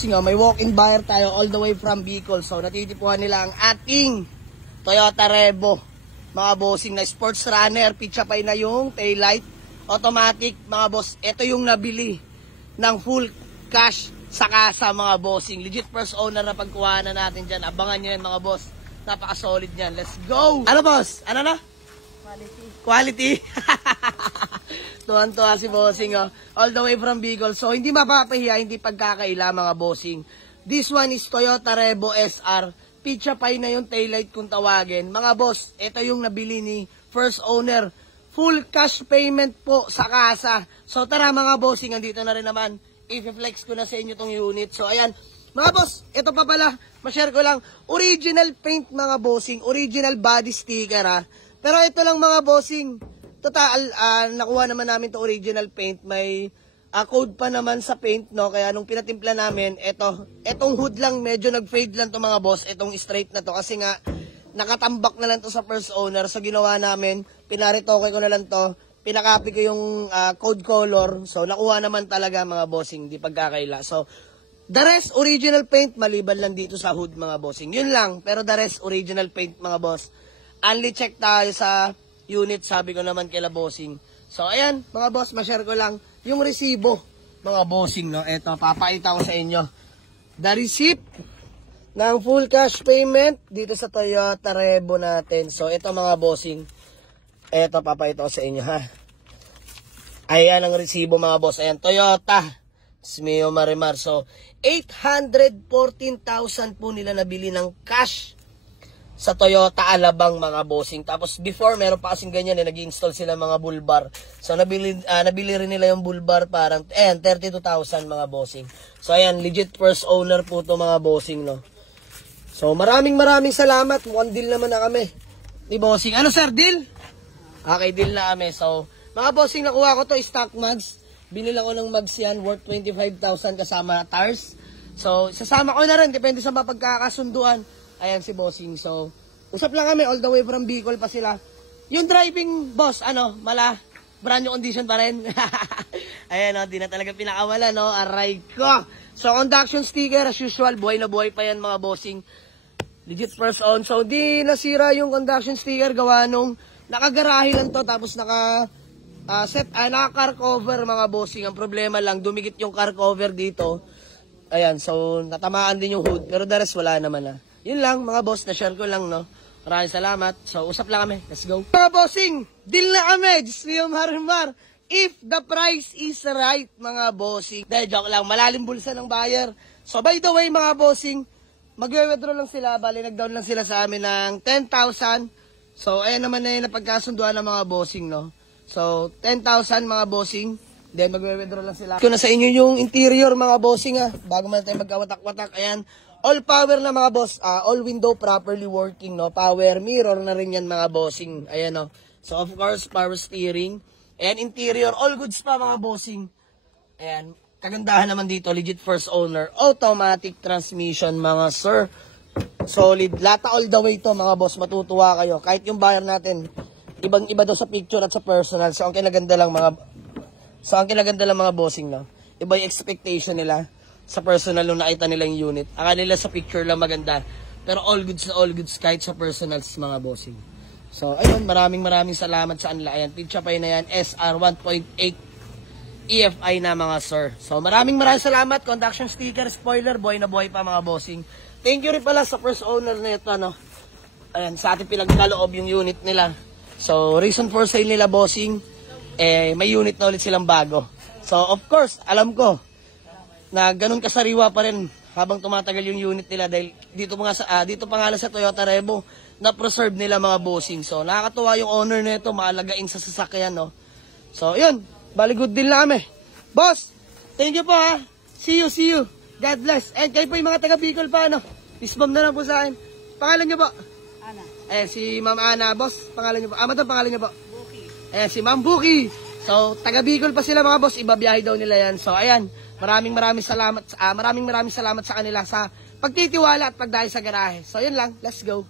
Kasi nga, may walk-in buyer tayo all the way from Bicol. So, natitipuhan nila ang ating Toyota Revo. Mga bossing na sports runner, pitsapay na yung taillight, automatic, mga boss. Ito yung nabili ng full cash sa kasa, mga bossing. Legit first owner na pagkuha na natin dyan. Abangan nyo yan, mga boss. Napaka-solid yan. Let's go! Ano, boss? Ano na? Quality. Tuwan-tuwa si bossing, oh. All the way from Bicol. So, hindi mapapahiya, hindi pagkakaila, mga bossing. This one is Toyota Revo SR. Pitsapay na yung taillight kung tawagin. Mga boss, ito yung nabili ni first owner. Full cash payment po sa kasa. So tara mga bossing, andito na rin naman. I-flex ko na sa inyo tong unit. So ayan, mga boss, ito pa pala, ma-share ko lang. Original paint mga bossing, original body sticker ha. Pero ito lang mga bossing, total, nakuha naman namin to original paint. May code pa naman sa paint, no? Kaya nung pinatimpla namin, etong hood lang, medyo nag-fade lang to mga boss. Etong straight na to kasi nga, nakatambak na lang to sa first owner. So ginawa namin, pinaritoke ko na lang to, pinakopy ko yung code color. So nakuha naman talaga mga bossing, di pagkakaila. So the rest original paint, maliban lang dito sa hood mga bossing. Yun lang, pero the rest original paint mga boss. Only check tayo sa unit, sabi ko naman kila bossing. So ayan mga boss, ma-share ko lang yung resibo mga bossing, no? Ito, papakita ko sa inyo. The receipt ng full cash payment dito sa Toyota Revo natin. So ito mga bossing, ito papakita ko sa inyo ha. Ayan ang resibo mga boss. Ayan, Toyota Smeo Marimar. So 814,000 po nila nabili ng cash sa Toyota Alabang mga bossing. Tapos before, meron pa kasing ganyan, nag-install sila mga bull bar. So nabili rin nila yung bull bar, parang 32,000 mga bossing. So ayan, legit first owner po to mga bossing, no. So maraming salamat. Mukhang deal naman na kami ni bossing. Ano sir, deal? Okay, deal na kami. So mga bossing, nakuha ko to stock mugs. Binila ko ng mugs yan, worth 25,000 kasama tires. So sasama ko na rin, depende sa mapagkakasunduan. Ayan si bossing. So, usap lang kami, all the way from Bicol pa sila. Yung driving, boss, brand new condition pa rin. Ayan, no, di na talaga pinakawala, no? Aray ko. So, conduction sticker, as usual, buhay na buhay pa yan, mga bossing. Legit first own. So, di nasira yung conduction sticker, gawa nung nakagarahe lang to, tapos naka-car cover, mga bossing. Ang problema lang, dumikit yung car cover dito. Ayan, so, natamaan din yung hood, pero the rest, wala naman, ha. Yun lang mga boss, na-share ko lang, no. Maraming salamat. So, usap lang kami. Let's go. Mga bossing, deal na kami. Just yung Marimar. If the price is right, mga bossing. Dahil joke lang, malalim bulsa ng buyer. So, by the way, mga bossing, mag-withdraw lang sila. Bali, nag-down lang sila sa amin ng 10,000. So, ayan naman na yung napagkasunduan ng mga bossing, no. So, 10,000 mga bossing. Then, mag-withdraw lang sila. Ito na sa inyo yung interior, mga bossing, ha. Bago man tayo magkawatak-watak. Ayan. All power na mga boss, all window properly working, no? Power mirror na rin yan mga bossing. Ayan, no? So, of course, power steering. And interior, all goods pa mga bossing. Ayan, kagandahan naman dito, legit first owner. Automatic transmission mga sir. Solid, lata all the way to mga boss, matutuwa kayo. Kahit yung buyer natin, ibang-iba daw sa picture at sa personal. So, ang kinaganda lang mga bossing, no? Iba yung expectation nila sa personal nung nakita nila yung unit. Akala nila sa picture lang maganda. Pero all goods na all goods kahit sa personals mga bossing. So, ayun, maraming salamat sa kanila. Ayan, pitsapay na yan. SR 1.8 EFI na mga sir. So, maraming salamat. Conduction sticker, spoiler, buhay na buhay pa mga bossing. Thank you rin pala sa first owner na ito, no? Ayan, sa ating pinagkaloob yung unit nila. So, reason for sale nila bossing, may unit na ulit silang bago. So, of course, alam ko, na ganun kasariwa pa rin habang tumatagal yung unit nila dahil dito pa nga sa Toyota Revo na preserve nila mga bossing. So nakakatuwa yung owner nito, maalagain sa sasakyan, no. So yun, bali good deal na kami. Boss, thank you po ha. See you. God bless. And kayo po yung mga taga Bicol pa, no. Isbam na lang po sa akin. Pangalan niyo po? Ana. Si Ma'am Ana, boss, pangalan niyo po. Madam, pangalan niyo po? Buki. Si Ma'am Buki. So taga Bicol pa sila mga boss, ibabiyahe daw nila yan. So ayan. Maraming salamat sa kanila sa pagtitiwala at pagdayo sa garahe. So yun lang, let's go.